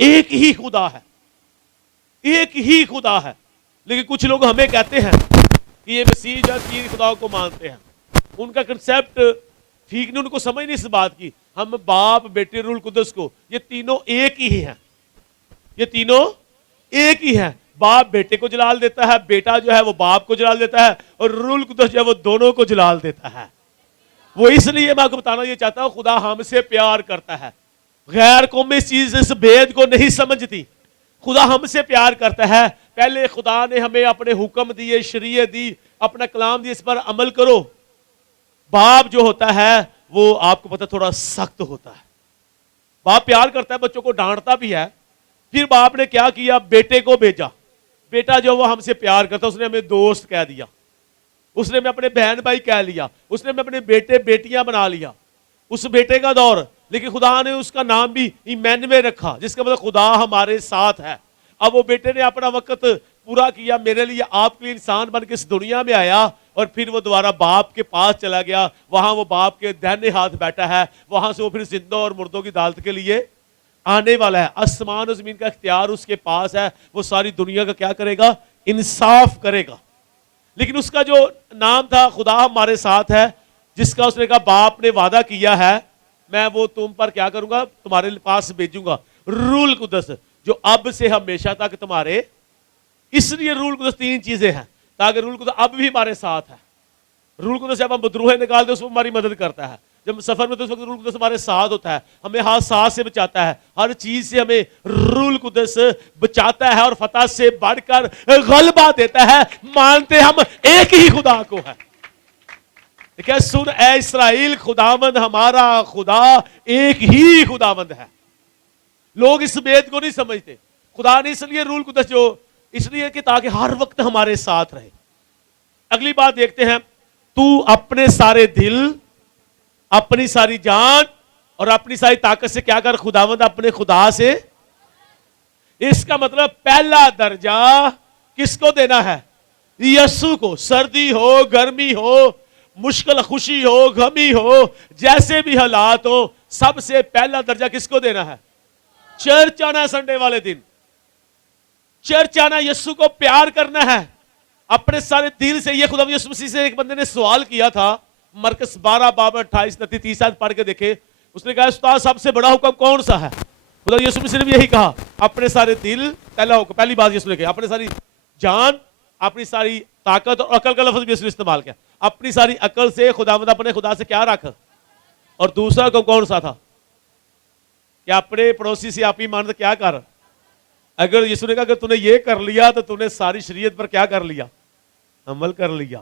ایک ہی خدا ہے، ایک ہی خدا ہے. لیکن کچھ لوگ ہمیں کہتے ہیں کہ یہ مسیح جو تین خداؤں کو مانتے ہیں. ان کا کنسیپٹ ٹھیک نہیں، ان کو سمجھ نہیں اس بات کی. ہم باپ بیٹے روح القدس کو، یہ تینوں ایک ہی ہیں، یہ تینوں ایک ہی ہیں. باپ بیٹے کو جلال دیتا ہے، بیٹا جو ہے وہ باپ کو جلال دیتا ہے، اور روح القدس جو ہے وہ دونوں کو جلال دیتا ہے. وہ اس لیے میں آپ کو بتانا یہ چاہتا ہوں، خدا ہم سے پیار کرتا ہے. غیر قوم اس چیز اس بھید کو نہیں سمجھتی. خدا ہم سے پیار کرتا ہے. پہلے خدا نے ہمیں اپنے حکم دیے، شریعت دی، اپنا کلام دی، اس پر عمل کرو. باپ جو ہوتا ہے وہ آپ کو پتہ تھوڑا سخت ہوتا ہے. باپ پیار کرتا ہے، بچوں کو ڈانٹتا بھی ہے. پھر باپ نے کیا کیا؟ بیٹے کو بھیجا. بیٹا جو وہ ہم سے پیار کرتا، اس نے ہمیں دوست کہہ دیا، اس نے ہمیں اپنے بہن بھائی کہہ لیا، اس نے ہمیں اپنے بیٹے بیٹیاں بنا لیا. اس بیٹے کا دور، لیکن خدا نے اس کا نام بھی ایمینویل رکھا، جس کا مطلب خدا ہمارے ساتھ ہے. اب وہ بیٹے نے اپنا وقت پورا کیا میرے لیے، آپ کے لیے انسان بن کے اس دنیا میں آیا، اور پھر وہ دوبارہ باپ کے پاس چلا گیا. وہاں وہ باپ کے دائنے ہاتھ بیٹھا ہے. وہاں سے وہ پھر زندوں اور مردوں کی عدالت کے لیے آنے والا ہے. آسمان و زمین کا اختیار اس کے پاس ہے. وہ ساری دنیا کا کیا کرے گا؟ انصاف کرے گا. لیکن اس کا جو نام تھا خدا ہمارے ساتھ ہے، جس کا اس نے کہا باپ نے وعدہ کیا ہے، میں وہ تم پر کیا کروں گا؟ تمہارے پاس بھیجوں گا روح القدس، جو اب سے ہمیشہ تک تمہارے. اس لیے روح القدس تین چیزیں ہیں، تاکہ روح القدس اب بھی ہمارے ساتھ ہے. روح القدس جب ہم بدروہیں نکالتے ہیں اس میں ہماری مدد کرتا ہے. جب سفر میں تو اس وقت روح القدس ہمارے ساتھ ہوتا ہے، ہمیں حادثات سے بچاتا ہے، ہر چیز سے ہمیں روح القدس بچاتا ہے، اور فتح سے بڑھ کر غلبہ دیتا ہے. مانتے ہم ایک ہی خدا کو ہے. کہ سن اے اسرائیل، خداوند ہمارا خدا ایک ہی خداوند ہے. لوگ اس بات کو نہیں سمجھتے. خدا نے اس لیے روح القدس جو اس لیے کہ تاکہ ہر وقت ہمارے ساتھ رہے. اگلی بات دیکھتے ہیں، تو اپنے سارے دل، اپنی ساری جان اور اپنی ساری طاقت سے کیا کر؟ خداوند اپنے خدا سے. اس کا مطلب پہلا درجہ کس کو دینا ہے؟ یسوع کو. سردی ہو، گرمی ہو، مشکل خوشی ہو، غمی ہو، جیسے بھی حالات ہو، سب سے پہلا درجہ کس کو دینا ہے؟ چرچ آنا ہے. سنڈے والے دن چرچ آنا، یسوع کو پیار کرنا ہے اپنے سارے دل سے. یہ خدا یسوع مسیح سے ایک بندے نے سوال کیا تھا، مرکز 12 باب 28 29 آیت پڑھ کے دیکھے. اس نے کہا استاد سب سے بڑا حکم کون سا ہے؟ خدا یسوع مسیح نے بھی یہی کہا، اپنے سارے دل. پہلا حکم، پہلی بات یسوع نے کہا اپنے ساری جان، اپنی ساری طاقت، اور عقل کا لفظ بھی یسوع نے استعمال کیا. اپنی ساری عقل سے خداوند اپنے خدا سے کیا رکھ. اور دوسرا حکم کون سا تھا؟ کہ اپنے پڑوسی سے آپ ایمان کیا کر. اگر یسوع نے کہا اگر تو نے یہ کر لیا تو تو نے ساری شریعت پر کیا کر لیا؟ عمل کر لیا.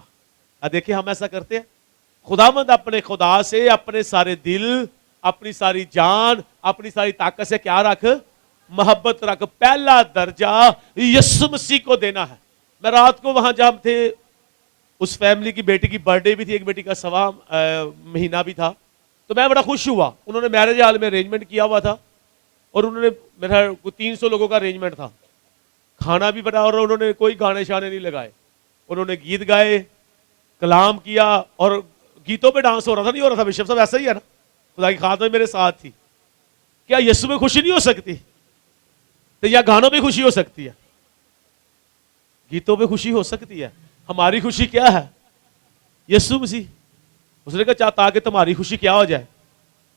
دیکھیں ہم ایسا کرتے ہیں. خداوند اپنے خدا سے اپنے سارے دل، اپنی ساری جان، اپنی ساری طاقت سے کیا رکھ؟ محبت رکھ. پہلا درجہ یسوع مسیح کو دینا ہے. میں رات کو وہاں جب تھے، اس فیملی کی بیٹی کی برتھ ڈے بھی تھی، ایک بیٹی کا 1.25 مہینہ بھی تھا، تو میں بڑا خوش ہوا. انہوں نے میرج ہال میں ارینجمنٹ کیا ہوا تھا، اور انہوں نے میرا 300 لوگوں کا ارینجمنٹ تھا. کھانا بھی بنا، اور انہوں نے کوئی گانے شانے نہیں لگائے. انہوں نے گیت گائے، کلام کیا، اور گیتوں پہ ڈانس ہو رہا تھا. نہیں ہو رہا تھا بشپ صاحب؟ ایسا ہی ہے نا. خدا کی خادمہ میرے ساتھ تھی. کیا یسوع میں خوشی نہیں ہو سکتی؟ تو یا گانوں پہ خوشی ہو سکتی ہے، گیتوں پہ خوشی ہو سکتی ہے. ہماری خوشی کیا ہے؟ یسوع مسیح. اس نے کہا تاکہ تمہاری خوشی کیا ہو جائے؟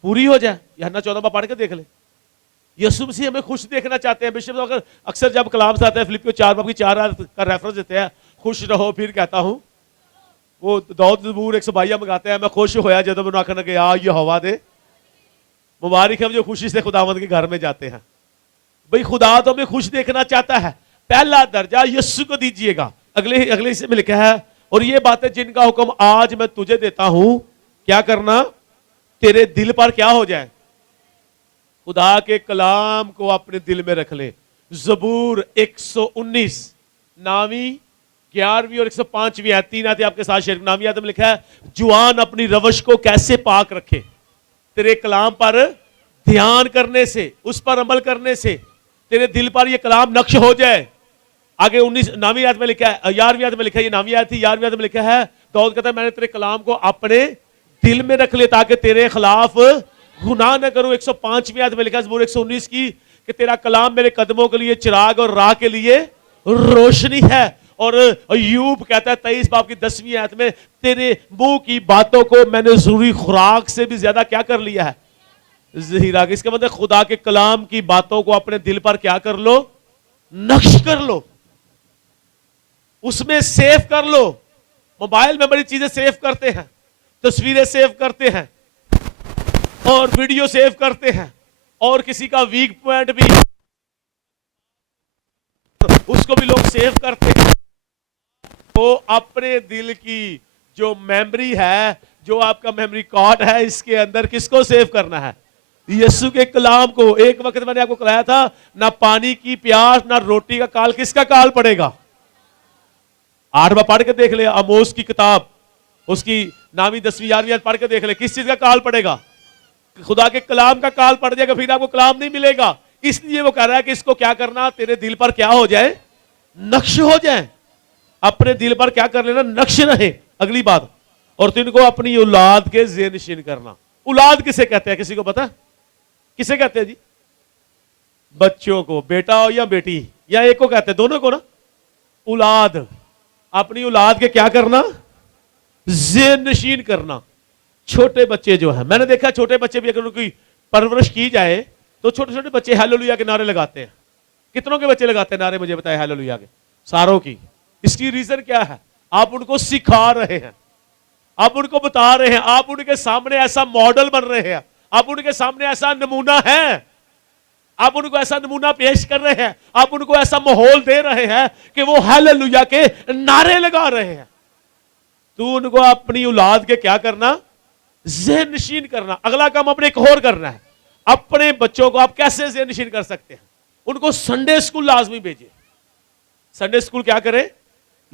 پوری ہو جائے. یوحنا 14 پڑھ کے دیکھ لیں. یسوع مسیح ہمیں خوش دیکھنا چاہتے ہیں. بشپ صاحب اکثر جب کلام سے آتا ہے فلپیو 4 باب کی 4 آیت کا ریفرنس دیتے ہیں، خوش رہو پھر کہتا ہوں. وہ داؤد زبور 122 منگاتے ہیں، میں خوش ہویا جب میں آخر کہ آ یہ ہوا دے. مبارک ہم جو خوشی سے خداوند کے گھر میں جاتے ہیں. بھئی خدا تو ہمیں خوش دیکھنا چاہتا ہے. پہلا درجہ یسوع کو دیجئے گا. اگلے حصے میں لکھا ہے، اور یہ باتیں جن کا حکم آج میں تجھے دیتا ہوں کیا کرنا؟ تیرے دل پر کیا ہو جائے؟ خدا کے کلام کو اپنے دل میں رکھ لے. زبور 119 9ویں 11ویں اور 105ویں آیت، 3 آیتیں آپ کے ساتھ شیئر. 9ویں آیت میں لکھا ہے، جوان اپنی روش کو کیسے پاک رکھے؟ تیرے کلام پر دھیان کرنے سے، اس پر عمل کرنے سے تیرے دل پر یہ کلام نقش ہو جائے. آگے 9ویں آیت میں لکھا ہے، 11ویں آیت میں لکھا ہے، یہ 9ویں آیت تھی، 11ویں آیت میں لکھا ہے، داؤد کہتا ہے میں نے تیرے کلام کو اپنے دل میں رکھ لے تاکہ تیرے خلاف گناہ نہ کروں. 105ویں آیت میں لکھا ہے زبور 119 کی، کہ کہ تیرا کلام میرے قدموں کے لیے چراغ اور راہ کے لیے روشنی ہے. اور ایوب کہتا ہے 23 باب کی 10ویں آیت میں تیرے منہ کی باتوں کو میں نے ضروری خوراک سے بھی زیادہ کیا کر لیا ہے, ذخیرہ. اس کا مطلب خدا کے کلام کی باتوں کو اپنے دل پر کیا کر لو, نقش کر لو, اس میں سیو کر لو. موبائل میں بڑی چیزیں سیو کرتے ہیں, تصویریں سیو کرتے ہیں اور ویڈیو سیو کرتے ہیں, اور کسی کا ویک پوائنٹ بھی اس کو بھی لوگ سیو کرتے ہیں. تو اپنے دل کی جو میموری ہے, جو آپ کا میموری کارڈ ہے, اس کے اندر کس کو سیو کرنا ہے, یسوع کے کلام کو. ایک وقت میں نے آپ کو کہا تھا نہ پانی کی پیاس نہ روٹی کا کال, کس کا کال پڑے گا. 8 بار پڑھ کے دیکھ لے آموس کی کتاب, اس کی 9ویں 10ویں 11ویں پڑھ کے دیکھ لے, کس چیز کا کال پڑے گا, خدا کے کلام کا کال پڑ جائے گا, پھر آپ کو کلام نہیں ملے گا. اس لیے وہ کہہ رہا ہے کہ اس کو کیا کرنا, تیرے دل پر کیا ہو جائے, نقش ہو جائے. اپنے دل پر کیا کر لینا, نقش رہے. اگلی بات, اور تم کو اپنی اولاد کے ذہن نشین کرنا. اولاد کسے کہتے ہیں, کسی کو پتا, کسے کہتے ہیں جی, بچوں کو, بیٹا ہو یا بیٹی, یا ایک کو کہتے ہیں, دونوں کو نا, اولاد. اپنی اولاد کے کیا کرنا, ذہن نشین کرنا. چھوٹے بچے جو ہیں, میں نے دیکھا چھوٹے بچے بھی اگر ان کی پرورش کی جائے تو چھوٹے چھوٹے بچے ہیللویا کے نعرے لگاتے ہیں. کتنوں کے بچے لگاتے ہیں نعرے, مجھے بتائے ہیللویا کے, ساروں کی. اس کی ریزن کیا ہے, آپ ان کو سکھا رہے ہیں, آپ ان کو بتا رہے ہیں, آپ ان کے سامنے ایسا ماڈل بن رہے ہیں, آپ ان کے سامنے ایسا نمونہ ہے, آپ ان کو ایسا نمونہ پیش کر رہے ہیں, آپ ان کو ایسا ماحول دے رہے ہیں کہ وہ ہیللویا کے نعرے لگا رہے ہیں. تو ان کو اپنی اولاد کے کیا کرنا, ذہن نشین کرنا. اگلا کام اپنے ایک اور کرنا ہے. اپنے بچوں کو آپ کیسے ذہن نشین کر سکتے ہیں, ان کو سنڈے اسکول لازمی بھیجے. سنڈے اسکول کیا کرے,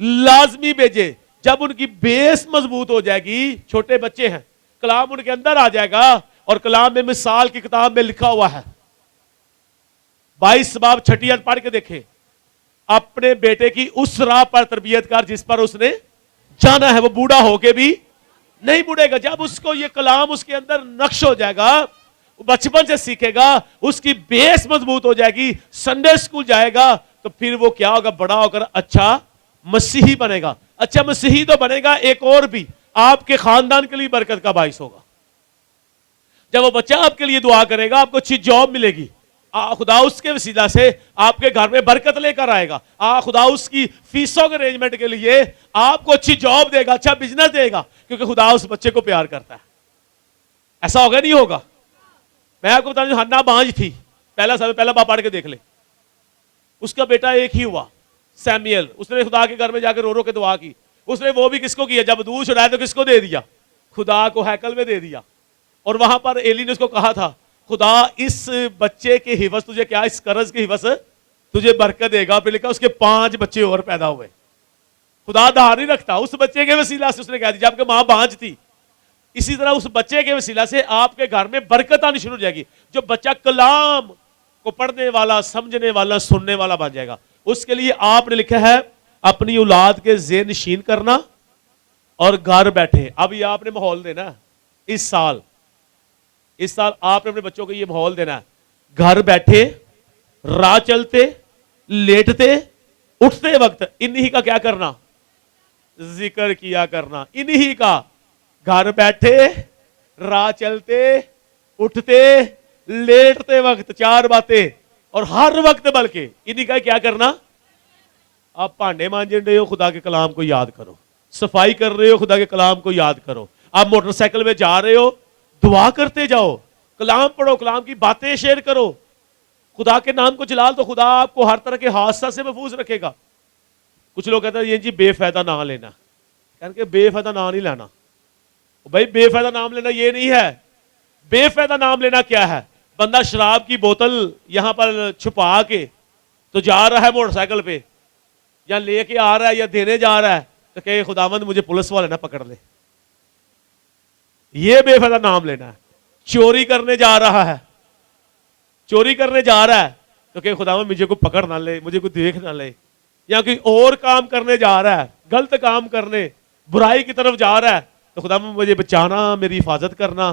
لازمی بھیجے. جب ان کی بیس مضبوط ہو جائے گی, چھوٹے بچے ہیں, کلام ان کے اندر آ جائے گا. اور کلام میں مثال کی کتاب میں لکھا ہوا ہے, 22 باب 6 آیت پڑھ کے دیکھیں, اپنے بیٹے کی اس راہ پر تربیت کر جس پر اس نے جانا ہے, وہ بوڑھا ہو کے بھی نہیں بڑھے گا. جب اس کو یہ کلام اس کے اندر نقش ہو جائے گا, بچپن سے سیکھے گا, اس کی بیس مضبوط ہو جائے گی, سنڈے اسکول جائے گا, تو پھر وہ کیا ہوگا, بڑا ہو کر اچھا مسیحی بنے گا. اچھا مسیحی تو بنے گا, ایک اور بھی آپ کے خاندان کے لیے برکت کا باعث ہوگا. جب وہ بچہ آپ کے لیے دعا کرے گا, آپ کو اچھی جاب ملے گی, خدا اس کے وسیلہ سے آپ کے گھر میں برکت لے کر آئے گا. خدا اس کی فیسوں کے ارینجمنٹ کے لیے آپ کو اچھی جاب دے گا, اچھا بزنس دے گا, کیونکہ خدا اس بچے کو پیار کرتا ہے. ایسا ہوگا نہیں ہوگا. میں آپ کو بتا دوں, ہنا بانج تھی, پہلا باپ پڑھ کے دیکھ لے, اس کا بیٹا ایک ہی ہوا, سیمیل. اس نے خدا کے گھر میں جا کے رو رو کے دعا کی. اس نے وہ بھی کس کو کیا, جب دودھ چھڑایا تو کس کو دے دیا, خدا کو ہیکل میں دے دیا. اور وہاں پر ایلی نے اس کو کہا تھا, خدا اس بچے کے حوض تجھے کیا, اس قرض کے حوض تجھے برکت دے گا. پھر لکھا اس کے 5 بچے اور پیدا ہوئے. خدا دھار نہیں رکھتا, اس بچے کے وسیلہ سے اس نے کہہ دیا, جبکہ ماں بانج تھی. اسی طرح اس بچے کے وسیلہ سے آپ کے گھر میں برکت آنی شروع ہو جائے گی. جو بچہ کلام کو پڑھنے والا, سمجھنے والا, سننے والا بن جائے گا. اس کے لیے آپ نے لکھا ہے اپنی اولاد کے ذہن نشین کرنا اور گھر بیٹھے. اب یہ آپ نے ماحول دینا اس سال آپ نے اپنے بچوں کو یہ ماحول دینا ہے, گھر بیٹھے, راہ چلتے, لیٹتے, اٹھتے وقت انہی کا کیا کرنا, ذکر کیا کرنا. انہی کا, گھر بیٹھے, راہ چلتے, اٹھتے, لیٹتے وقت, 4 باتیں. اور ہر وقت بلکہ انہی کا کیا کرنا. آپ بھانڈے مانجن رہے ہو, خدا کے کلام کو یاد کرو. صفائی کر رہے ہو, خدا کے کلام کو یاد کرو. آپ موٹر سائیکل میں جا رہے ہو, دعا کرتے جاؤ, کلام پڑھو, کلام کی باتیں شیئر کرو, خدا کے نام کو جلال دو. خدا آپ کو ہر طرح کے حادثہ سے محفوظ رکھے گا. کچھ لوگ کہتے ہیں یہ جی بے فائدہ نام لینا, کہ بے فائدہ نام نہیں لینا. بھائی بے فائدہ نام لینا یہ نہیں ہے. بے فائدہ نام لینا کیا ہے, بندہ شراب کی بوتل یہاں پر چھپا کے تو جا رہا ہے موٹر سائیکل پہ, یا لے کے آ رہا ہے, یا دینے جا رہا ہے, تو کہ خداوند مجھے پولیس والے نہ پکڑ لے. یہ بے فائدہ نام لینا ہے. چوری کرنے جا رہا ہے, تو کہ خداوند مجھے کوئی پکڑ نہ لے, مجھے کوئی دیکھ نہ لے. یا کوئی اور کام کرنے جا رہا ہے, غلط کام کرنے, برائی کی طرف جا رہا ہے, تو خداوند مجھے بچانا, میری حفاظت کرنا.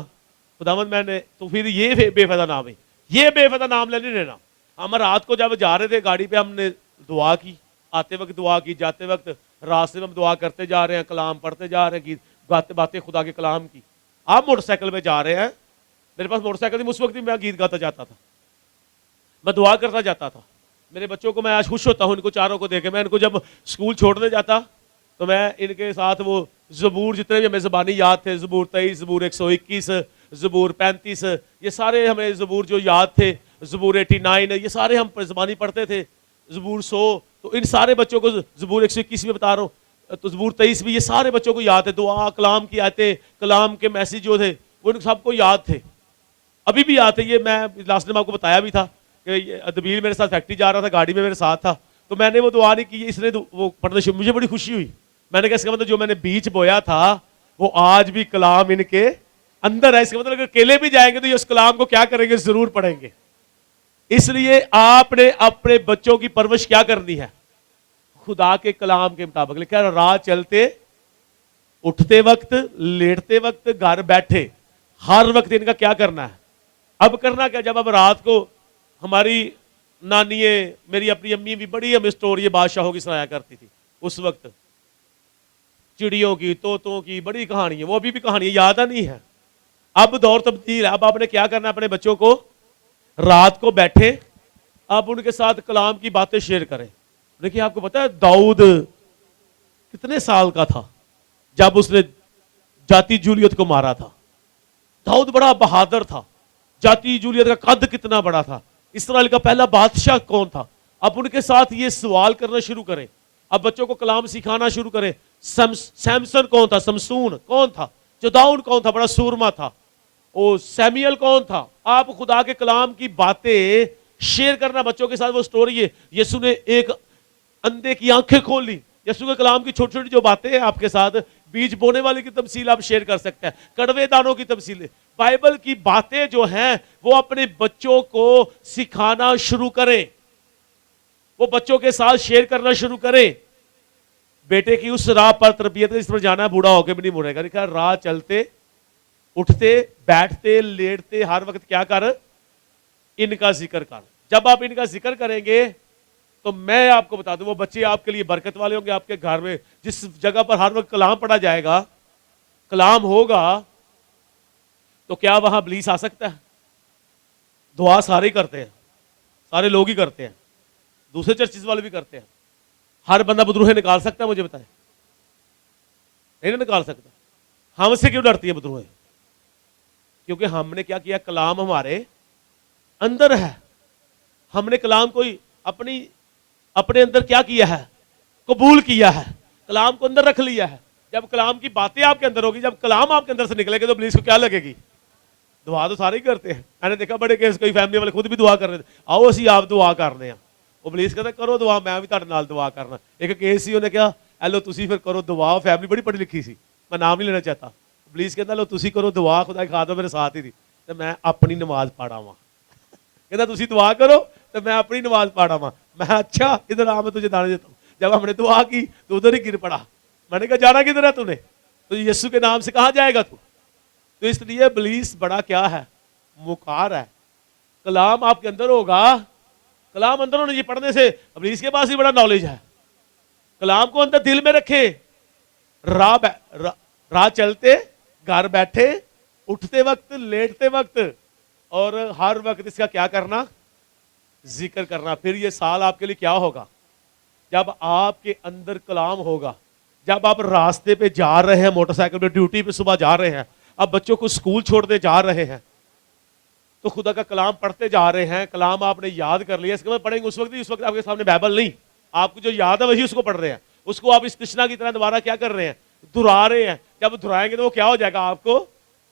خداوند میں نے, تو پھر یہ بے فائدہ نام ہے. یہ بے فائدہ نام نہیں لینا. ہم رات کو جب جا رہے تھے گاڑی پہ ہم نے دعا کی, آتے وقت دعا کی, جاتے وقت راستے میں ہم دعا کرتے جا رہے ہیں, کلام پڑھتے جا رہے ہیں, گیت گاتے باتیں خدا کے کلام کی. آپ موٹر سائیکل پہ جا رہے ہیں, میرے پاس موٹر سائیکل تھی, اس وقت بھی میں گیت گاتا جاتا تھا, میں دعا کرتا جاتا تھا. میرے بچوں کو میں آج خوش ہوتا ہوں, ان کو چاروں کو دیکھے. میں ان کو جب اسکول چھوڑنے جاتا تو میں ان کے ساتھ وہ زبور جتنے بھی ہمیں زبانی یاد تھے, زبور 23, زبور 121, زبور 35, یہ سارے ہمیں زبور جو یاد تھے, زبور 89, یہ سارے ہم زبانی پڑھتے تھے, زبور 100. تو ان سارے بچوں کو زبور 121 میں بتا رہا ہوں, تو زبور 23 بھی, یہ سارے بچوں کو یاد ہے. دعا کلام کی آیتیں, کلام کے میسج جو تھے وہ ان سب کو یاد تھے, ابھی بھی یاد ہے. یہ میں لاسٹ ٹائم آپ کو بتایا بھی تھا کہ ادبیر میرے ساتھ فیکٹری جا رہا تھا, گاڑی میں میرے ساتھ تھا, تو میں نے وہ دعا نہیں کی, اس نے وہ پڑھنا شروع, مجھے بڑی خوشی ہوئی. میں نے کہا اس کا مطلب جو میں نے بیج بویا تھا وہ آج بھی کلام ان کے اندر ہے. اس کا مطلب اگر اکیلے بھی جائیں گے تو یہ اس کلام کو کیا کریں گے, ضرور پڑھیں گے. اس لیے آپ نے اپنے بچوں کی پرورش کیا کرنی ہے, خدا کے کلام کے مطابق. لکھا ہے راہ چلتے, اٹھتے وقت, لیٹتے وقت, گھر بیٹھے, ہر وقت ان کا کیا کرنا ہے. اب کرنا کیا, جب اب رات کو ہماری نانی, میری اپنی امی بھی بڑی ہمیں اسٹوری بادشاہوں کی سنایا کرتی تھی. اس وقت چڑیوں کی, طوطوں کی بڑی کہانی ہے, وہ ابھی بھی کہانی یاد نہیں ہے. اب دور تبدیل ہے. اب آپ نے کیا کرنا ہے, اپنے بچوں کو رات کو بیٹھے, آپ ان کے ساتھ کلام کی باتیں شیئر کریں. دیکھیے آپ کو پتا ہے داؤد کتنے سال کا تھا جب اس نے جاتی جولیت کو مارا تھا. داؤد بڑا بہادر تھا. جاتی جولیت کا قد کتنا بڑا تھا. اسرائیل کا پہلا بادشاہ کون تھا. اب ان کے ساتھ یہ سوال کرنا شروع کریں, اب بچوں کو کلام سکھانا شروع کریں. سیمسن کون تھا, سمسون کون تھا, جداؤن کون تھا, بڑا سورما تھا, او سیمیل کون تھا. آپ خدا کے کلام کی باتیں شیئر کرنا بچوں کے ساتھ. وہ سٹوری ہے, یسوع نے ایک اندھے کی آنکھیں کھول لی. یسوع کے کلام کی چھوٹی چھوٹی جو باتیں ہیں آپ کے ساتھ, بیج بونے والے کی تمثیل آپ شیئر کر سکتے ہیں, کڑوے دانوں کی تمثیل, بائبل کی باتیں جو ہیں وہ اپنے بچوں کو سکھانا شروع کریں, وہ بچوں کے ساتھ شیئر کرنا شروع کریں. بیٹے کی اس راہ پر تربیت اس پر جانا ہے, بوڑھا ہو کے بھی نہیں مڑے گا. لکھا راہ چلتے, اٹھتے, بیٹھتے, لیٹتے, ہر وقت کیا کر, ان کا ذکر کر. جب آپ ان کا ذکر کریں گے تو میں آپ کو بتا دوں وہ بچے آپ کے لیے برکت والے ہوں گے. آپ کے گھر میں جس جگہ پر ہر وقت کلام پڑھا جائے گا, کلام ہوگا, تو کیا وہاں ابلیس آ سکتا ہے. دعا سارے کرتے ہیں, سارے لوگ ہی کرتے ہیں, دوسرے چرچز والے بھی کرتے ہیں. ہر بندہ بدروہیں نکال سکتا ہے, مجھے بتائیں, نہیں نکال سکتا. ہم سے کیوں ڈرتی ہے بدروہیں؟ کیونکہ ہم نے کیا کیا, کلام ہمارے اندر ہے. ہم نے کلام کو اپنے اندر کیا کیا ہے, قبول کیا ہے, کلام کو اندر رکھ لیا ہے. جب کلام کی باتیں آپ کے اندر ہوگی, جب کلام آپ کے اندر سے نکلے گا تو ابلیس کو کیا لگے گی. دعا تو سارے ہی کرتے ہیں. میں نے دیکھا بڑے کیس کوئی فیملی والے خود بھی دعا کر رہے تھے, آؤ اسی آپ دعا کرنے ہیں. ابلیس کہتا کرو دعا, میں بھی تہاڈے نال دعا کرنا. ایک کیس ہی نے کیا, ایلو تسی پھر کرو دعا. فیملی بڑی پڑھی لکھی سی, میں نام نہیں لینا چاہتا. ابلیس کہتا لو تسی کرو دعا, خدا کی خاطر میرے ساتھ ہی تھی, تو میں اپنی نماز پڑھا وا. کہتا تسی دعا کرو تو میں اپنی نماز پڑھا وا. میں اچھا ادھر آ, میں تجھے دانے دیتا ہوں. جب ہم نے دعا کی تو ادھر ہی گر پڑا. میں نے کہا جانا کدھر ہے تو نے, تو یسوع کے نام سے کہاں جائے گا تو. تو اس لیے ابلیس بڑا کیا ہے, مکار ہے. کلام آپ کے اندر ہوگا, کلام اندر ہونے, یہ پڑھنے سے ابلیس کے پاس ہی بڑا نالج ہے. کلام کو اندر دل میں رکھے, راہ چلتے, گھر بیٹھے, اٹھتے وقت, لیٹتے وقت, اور ہر وقت اس کا کیا کرنا, ذکر کرنا. پھر یہ سال آپ کے لیے کیا ہوگا, جب آپ کے اندر کلام ہوگا. جب آپ راستے پہ جا رہے ہیں, موٹر سائیکل پہ ڈیوٹی پہ صبح جا رہے ہیں, اب بچوں کو اسکول چھوڑتے جا رہے ہیں, تو خدا کا کلام پڑھتے جا رہے ہیں. کلام آپ نے یاد کر لیا, اس کے بعد پڑھیں گے اس وقت ہی, اس وقت آپ کے سامنے بائبل نہیں, آپ کو جو یاد ہے وہی اس کو پڑھ رہے ہیں. اس کو آپ اس تشنا کی طرح دوبارہ کیا کر رہے ہیں, دہرا رہے ہیں. جب دہرائیں گے تو وہ کیا ہو جائے گا, آپ کو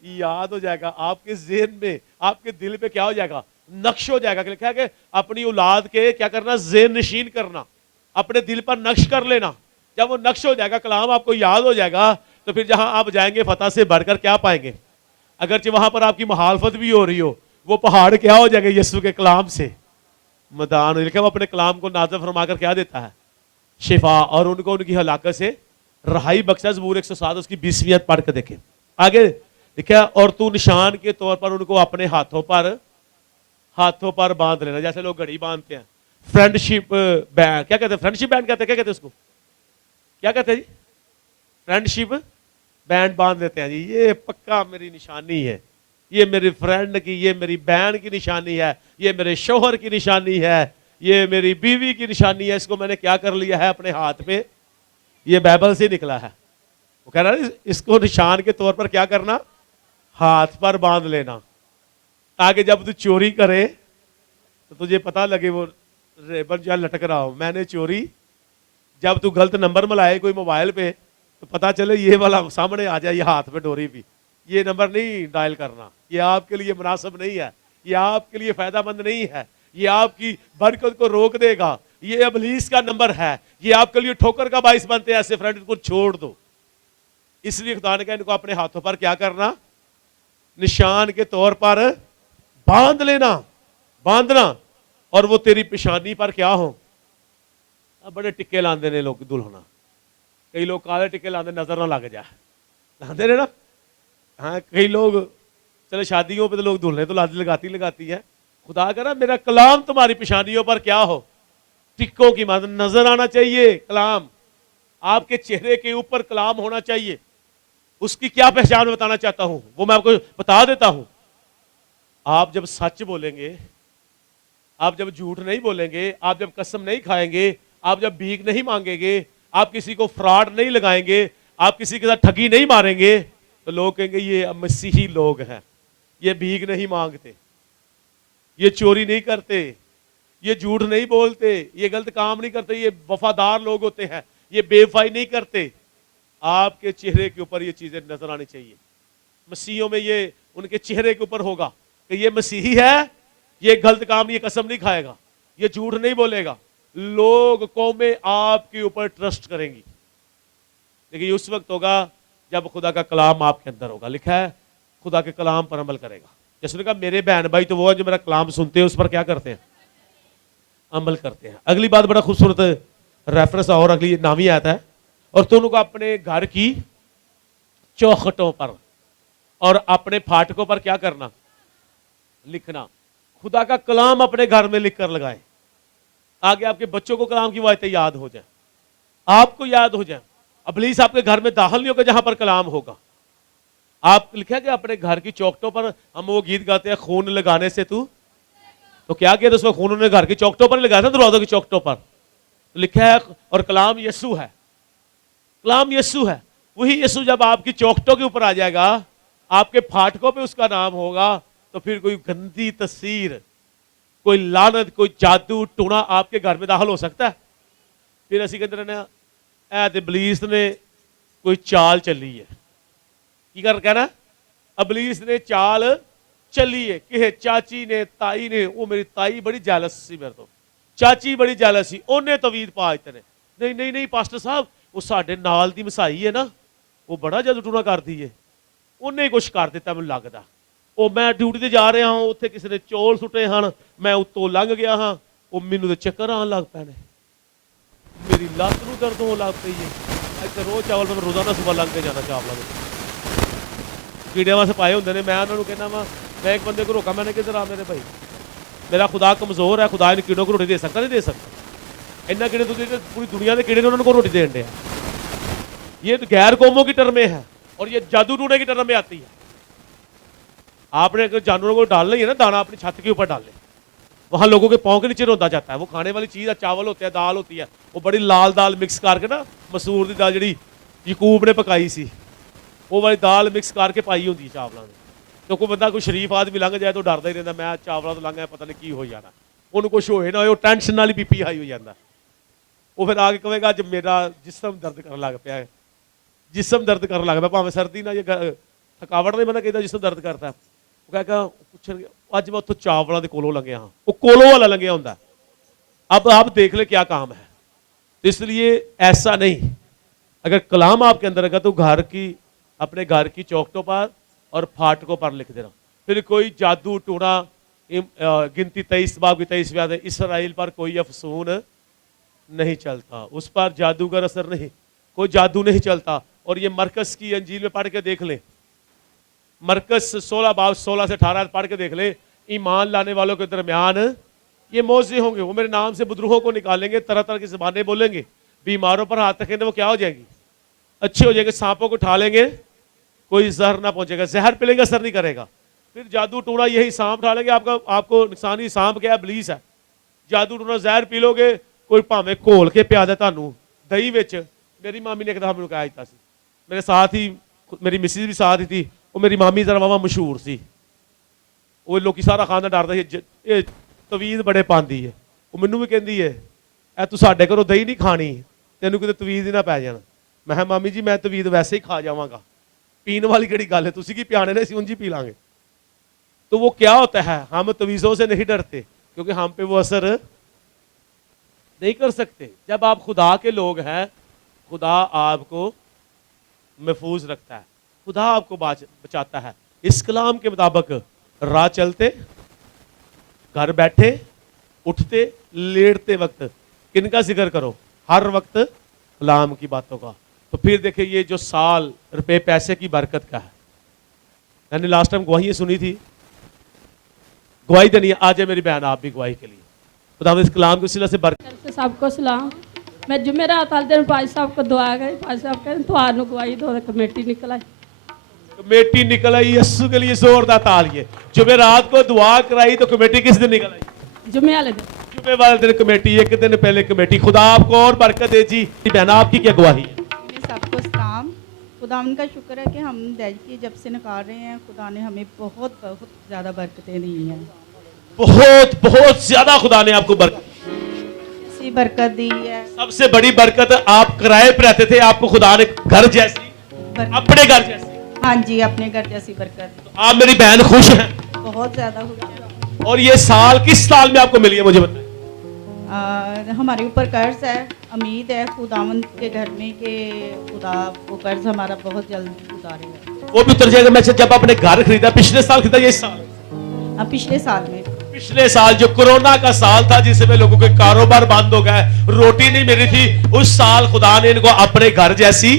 یاد ہو جائے گا. آپ کے ذہن میں, آپ کے دل پہ کیا ہو جائے گا, نقش ہو جائے گا. لکھا ہے کہ اپنی اولاد کے کیا کرنا, ذہن نشین کرنا, اپنے دل پر نقش کر لینا. جب وہ نقش ہو جائے گا, کلام آپ کو یاد ہو جائے گا, تو پھر جہاں آپ جائیں گے فتح سے بڑھ کر کیا پائیں گے. اگرچہ وہاں پر آپ کی مخالفت بھی ہو رہی ہو, وہ پہاڑ کیا ہو جائے گا یسوع کے کلام سے میدان. لکھا وہ اپنے کلام کو نازل فرما کر کیا دیتا ہے, شفا, اور ان کو ان کی ہلاکت سے رہائی بخشا. زبور 107 اس کی 20ویں آیت پڑھ کے دیکھیں. آگے لکھا اور تو نشان کے طور پر ان کو اپنے ہاتھوں پر ہاتھوں پر باندھ لینا, جیسے لوگ گھڑی باندھتے ہیں. فرینڈشپ بینڈ, کیا کہتے ہیں, فرینڈشپ بینڈ کہتے ہیں, کیا کہتے ہیں اس کو, کیا کہتے ہیں جی, فرینڈشپ بینڈ باندھ دیتے ہیں جی. یہ پکا میری نشانی ہے, یہ میری فرینڈ کی, یہ میری بہن کی نشانی ہے, یہ میرے شوہر کی نشانی ہے, یہ میری بیوی کی نشانی ہے. اس کو میں نے کیا کر لیا ہے اپنے ہاتھ پہ, یہ بائبل سے نکلا ہے. وہ کہہ رہا ہے اس کو نشان کے طور پر کیا کرنا, ہاتھ پر باندھ لینا, تاکہ جب تو چوری کرے تو تجھے پتا لگے وہ ریبن جو لٹک رہا ہو, میں نے چوری, جب تو غلط نمبر ملائے کوئی موبائل پہ تو پتا چلے یہ والا سامنے آ جائے, یہ ہاتھ پہ ڈوری بھی, یہ نمبر نہیں ڈائل کرنا, یہ آپ کے لیے مناسب نہیں ہے, یہ آپ کے لیے فائدہ مند نہیں ہے, یہ آپ کی برکت کو روک دے گا, یہ ابلیس کا نمبر ہے, یہ آپ کے لیے ٹھوکر کا باعث بنتے ہیں. ایسے فرینڈ کو چھوڑ دو. اس لیے خدا نے کہا ان کو اپنے ہاتھوں پر کیا کرنا, نشان کے طور پر باندھ لینا, باندھنا, اور وہ تیری پیشانی پر کیا ہو. اب بڑے ٹکے لاندے نے لوگ دلہنا, کئی لوگ کالے ٹکے لاندے نظر نہ لگ جائے, لاندے نے نا. ہاں کئی لوگ چلے شادیوں پہ تو لوگ دلہنے تو لگاتی ہے. خدا کہہ رہا میرا کلام تمہاری پیشانیوں پر کیا ہو, ٹکوں کی مانند نظر آنا چاہیے. کلام آپ کے چہرے کے اوپر کلام ہونا چاہیے. اس کی کیا پہچان بتانا چاہتا ہوں وہ میں آپ کو بتا دیتا ہوں. آپ جب سچ بولیں گے, آپ جب جھوٹ نہیں بولیں گے, آپ جب قسم نہیں کھائیں گے, آپ جب بھیک نہیں مانگیں گے, آپ کسی کو فراڈ نہیں لگائیں گے, آپ کسی کے ساتھ ٹھگی نہیں ماریں گے, تو لوگ کہیں گے یہ مسیحی لوگ ہیں, یہ بھیک نہیں مانگتے, یہ چوری نہیں کرتے, یہ جھوٹ نہیں بولتے, یہ غلط کام نہیں کرتے, یہ وفادار لوگ ہوتے ہیں, یہ بے وفائی نہیں کرتے. آپ کے چہرے کے اوپر یہ چیزیں نظر آنی چاہیے. مسیحیوں میں یہ ان کے چہرے کے اوپر ہوگا کہ یہ مسیحی ہے, یہ غلط کام, یہ قسم نہیں کھائے گا, یہ جھوٹ نہیں بولے گا. لوگ قومیں آپ کے اوپر ٹرسٹ کریں گی. لیکن یہ اس وقت ہوگا جب خدا کا کلام آپ کے اندر ہوگا. لکھا ہے خدا کے کلام پر عمل کرے گا. جس نے کہا میرے بہن بھائی تو وہ ہیں جو میرا کلام سنتے ہیں, اس پر کیا کرتے ہیں, عمل کرتے ہیں. اگلی بات بڑا خوبصورت ریفرنس اور اگلی نامی آتا ہے, اور تو ان کو اپنے گھر کی چوکھٹوں پر اور اپنے پھاٹکوں پر کیا کرنا, لکھنا. خدا کا کلام اپنے گھر میں لکھ کر لگائیں, آگے آپ کے بچوں کو کلام کی وایتیں یاد ہو جائیں, آپ کو یاد ہو جائیں. ابلیس آپ کے گھر میں داخل نہیں ہوگا جہاں پر کلام ہوگا. آپ لکھا کہ اپنے گھر کی چوکھٹوں پر, ہم وہ گیت گاتے ہیں خون لگانے سے تو کیا کیا, تو اس میں خون انہوں نے گھر کی چوکھٹوں پر لگایا تھا, دروازوں کی چوکھٹوں پر. لکھا ہے اور کلام یسوع ہے, کلام یسوع ہے. وہی یسوع جب آپ کی چوکھٹوں کے اوپر آ جائے گا, آپ کے پھاٹکوں پہ اس کا نام ہوگا, تو پھر کوئی گندی تصویر, کوئی لعنت, کوئی جادو ٹونا آپ کے گھر میں داخل ہو سکتا ہے. پھر اسی کے اندر ابلیس نے کوئی چال چلی ہے, کی کر کہنا, ابلیس نے چال چلی ہے کہ چاچی نے, تائی نے, وہ میری تائی بڑی جیلس سی, میرے تو چاچی بڑی جیلس سی, انہیں توید پا اتنے, نہیں پاسٹر صاحب وہ ساڈے نال دی مسائی ہے نا, وہ بڑا جادو ٹونا کرتی ہے, انہیں کچھ کر دیتا مجھے لگتا. وہ میں ڈیوٹی تے جا رہا ہوں, اتنے کسی نے چول سٹے ہیں, میں اتوں لنگ گیا ہاں, وہ مینوں تے چکر آن لگ پے نے, میری لت نو درد ہون لگ پئی ہے. اتنے روز چاول میں روزانہ صبح لنگ کے جانا چاولوں میں, کیڑے واسطے پائے ہوندے نے. میں انہوں نے کہنا وا, میں ایک بندے کو روکا, میں نے کدھر آ میرے بھائی, میرا خدا کمزور ہے, خدا ان کیڑوں کو روٹی دے سکتا نہیں دے سکتا. اتنا کیڑے تو پوری دنیا کے کیڑے نے انہوں کو روٹی دین دیا. یہ غیر قوموں کی ٹرمیں ہیں, اور یہ جادو ٹونے کی ٹرم میں آتی ہے. آپ نے جانوروں کو ڈال لیں نا دانا, اپنی چھت کے اوپر ڈال لیں, وہاں لوگوں کے پاؤں کے نیچے روتا جاتا ہے. وہ کھانے والی چیز ہے, چاول ہوتے ہیں, دال ہوتی ہے, وہ بڑی لال دال مکس کر کے نا, مسور دی دال جڑی یعقوب نے پکائی سی, وہ والی دال مکس کر کے پائی ہوتی ہے چاولوں نے. تو کوئی بندہ کوئی شریف آدمی لنگ جائے تو ڈرتا ہی رہتا, میں چاولوں تو لنگ ہے, پتہ نہیں کی ہو جانا, انہوں کچھ ہوئے نہ ہوئے, وہ ٹینشن والی بی پی ہائی ہو جاتا. وہ پھر آگے کہے گا جب میرا جسم درد کرنے لگ پیا ہے, جسم درد کرنے لگ پیا, پاویں سردی نہ, یہ تھکاوٹ نہیں بندہ کہتا جسم درد کرتا ہے. وہ کہا پوچھیں گے اج میں اتوں چاولوں کے کولوں لنگیا ہاں, وہ کولوں والا لنگیا ہوں. اب آپ دیکھ لیں کیا کام ہے. اس لیے ایسا نہیں, اگر کلام آپ کے اندر رکھا تو گھر کی, اپنے گھر کی چوکھٹوں پر اور پھاٹکوں پر لکھ دینا. پھر کوئی جادو ٹونا, گنتی 23 باب کی 23 آیت ہے, اسرائیل پر کوئی افسون نہیں چلتا, اس پر جادوگر اثر نہیں, کوئی جادو نہیں چلتا. اور یہ مرکز کی انجیل میں پڑھ کے دیکھ لیں, مرکز 16 باب 16 سے 18 پڑھ کے دیکھ لیں ایمان لانے والوں کے درمیان یہ موضوع ہوں گے. وہ میرے نام سے بدروہوں کو نکالیں گے, طرح طرح کی زبانیں بولیں گے, بیماروں پر ہاتھ رکھیں گے, وہ کیا ہو جائیں گی؟ اچھے ہو جائیں گے. سانپوں کو اٹھا لیں گے, کوئی زہر نہ پہنچے گا. زہر پی لیں گے, اثر نہیں کرے گا. پھر جادو ٹونا, یہی سانپ اٹھا لیں گے, آپ کو نقصانی سانپ کیا ہے؟ ابلیس ہے. جادو ٹونا زہر پی لو گے, کوئی پاویں گھول کے پیا دے تانوں دہی وچ. میری مامی نے ایک دفعہ مینوں کہا دیتا سی, میرے ساتھ ہی میری مسز بھی ساتھ ہی تھی. وہ میری مامی ذرا واہ مشہور سی, وہ لوکی سارا خاندان ڈردا سی, یہ توید بڑے پاندی ہے. وہ مینوں بھی کہندی ہے, اے تو ساڈے گھروں دہی نہیں کھانی, تینوں کتے توید ہی نہ پی جان. میں کہا مامی جی میں توید ویسے ہی کھا جاواں گا, پین والی کہڑی گل ہے, تسی کی پیانے نے اسی انج ہی پی لیں گے. تو وہ کیا ہوتا ہے, ہم تویزوں سے نہیں ڈرتے کیونکہ ہم پہ وہ اثر نہیں کر سکتے. جب آپ خدا کے لوگ ہیں, خدا آپ کو محفوظ رکھتا ہے, خدا آپ کو بچاتا ہے. اس کلام کے مطابق راہ چلتے, گھر بیٹھے, اٹھتے, لیٹتے وقت کن کا ذکر کرو؟ ہر وقت کلام کی باتوں کا. تو پھر دیکھیں یہ جو سال روپے پیسے کی برکت کا ہے. میں نے لاسٹ ٹائم گواہی سنی تھی, گواہی دینی ہے. آج ہے میری بہن آپ بھی گواہی کے لیے. خدا اس کلام کے وسیلہ سے برکت. سب کو سلام. میں جمعرات والے دن بھائی صاحب کو دعا گئی, بھائی صاحب کہتے تھانوں گواہی دو, کمیٹی نکل آئی. کمیٹی نکل آئی. یسوع کے لیے زوردار تالیاں. جمعرات کو دعا کرائی تو کمیٹی کس دن نکل آئی؟ جمعے والے دن. جمعے والے دن کمیٹی, ایک دن پہلے کمیٹی. خدا آپ کو اور برکت دے. جی بہن آپ کی کیا گواہی ہے؟ سب کو سلام. خدا ان کا شکر ہے کہ ہم دج کی جب سے نکال رہے ہیں, خدا نے ہمیں بہت بہت زیادہ برکتیں دی ہیں. بہت بہت زیادہ خدا نے آپ کو برکت, اسی برکت دی ہے. سب سے بڑی برکت, آپ کرائے پہ رہتے تھے, آپ کو خدا نے گھر جیسی, اپنے گھر جیسی. ہاں جی, اپنے گھر جیسی برکت. آپ میری بہن خوش ہیں. بہت زیادہ خوش ہیں. اور یہ سال کس سال میں آپ کو ملی ہے مجھے بتائیں. ہمارے اوپر قرض ہے. امید ہے خداوند کے گھر میں کہ خدا وہ قرض ہمارا بہت جلد اتارے گا. وہ بھی اتر جائے گا. میں جب آپ نے گھر خریدا پچھلے سال خریدا یا اس سال؟ پچھلے سال میں. پچھلے سال جو کورونا کا سال تھا, جس میں لوگوں کے کاروبار بند ہو گئے, روٹی نہیں مل رہی تھی, اس سال خدا نے ان کو اپنے گھر جیسی,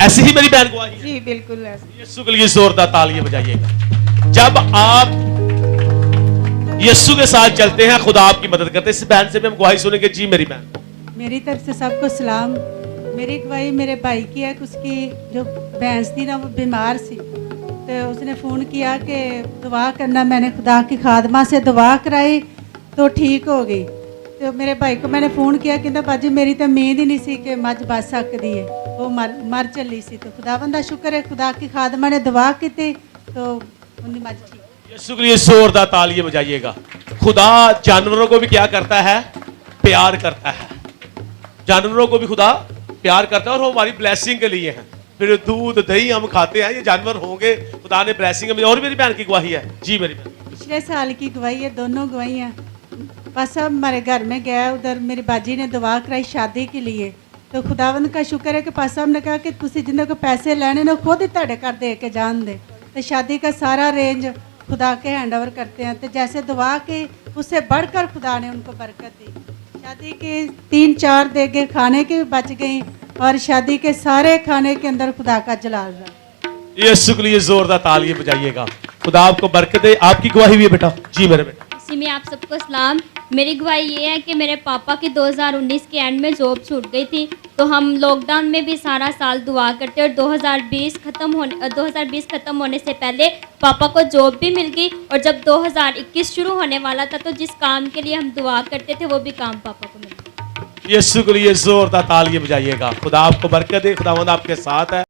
ایسی ہی میری بہن گواہی ہے. جی بالکل ایسے. یسوع کے لیے زوردار تالیاں بجائیے گا. جب آپ یسوع کے ساتھ چلتے ہیں, خدا آپ کی مدد کرتے ہیں. اس بہن سے بھی ہم گواہی سنیں گے. جی میری بہن. میری طرف سے سب کو سلام. میری گواہی میرے بھائی کی ہے. اس کی جو بھینس تھی نا وہ بیمار سی, تو اس نے فون کیا کہ دعا کرنا. میں نے خدا کی خادمہ سے دعا کرائی تو ٹھیک ہو گئی. تو میرے بھائی کو میں نے فون کیا کہ باجی میری تو امید ہی نہیں سی کہ مجھ بچ سکتی ہے, وہ مر چلی سی. تو خداوند دا شکر ہے, خدا کی خادمہ نے دعا کی تھی تو انہی مجھ ٹھیک. یسوع کے لیے زوردار تالیاں بجائیے گا. خدا جانوروں کو بھی کیا کرتا ہے؟ پیار کرتا ہے. جانوروں کو بھی خدا پیار کرتا ہے, اور وہ ہماری بلیسنگ کے لیے ہیں. پھر دودھ دہی ہم کھاتے ہیں, یہ جانور ہوں گے, خدا نے بلیسنگ میں. اور میری بہن کی گواہی ہے. جی میری بہن. پچھلے سال کی گواہی ہے, دونوں گواہیاں. بس اب ہمارے گھر میں گیا, ادھر میری باجی نے دعا کرائی شادی کے لیے. تو خداوند کا شکر ہے کہ پاس صاحب نے کہا کہ تسی جنہوں کو پیسے لینے نا خود ہی تہاڈے گھر دے کے جان دے. تو شادی کا سارا رینج خدا کے ہینڈ اوور کرتے ہیں. تو جیسے دعا کی اس سے بڑھ کر خدا نے ان کو برکت دی. شادی کے 3-4 دیگیں کھانے کی بھی بچ گئیں, اور شادی کے سارے کھانے کے اندر خدا کا جلال رہا. یسوع کے لیے زوردار تالیاں بجائیے گا. خدا آپ کو برکت دے. آپ کی گواہی بھی ہے بیٹا. جی میرے بیٹا. اسی میں آپ سب کو سلام. میری گواہی یہ ہے کہ میرے پاپا کی 2019 کے اینڈ میں جاب چھوٹ گئی تھی, تو ہم لاک ڈاؤن میں بھی سارا سال دعا کرتے, اور 2020 ختم ہونے سے پہلے پاپا کو جاب بھی مل گئی. اور جب 2021 شروع ہونے والا تھا تو جس کام کے لیے ہم دعا کرتے تھے وہ بھی کام پاپا کو مل گیا. یسوع کے لیے زوردار تالیاں بجائیے گا. خدا آپ کو برکت دے. خداوند آپ کے ساتھ ہے.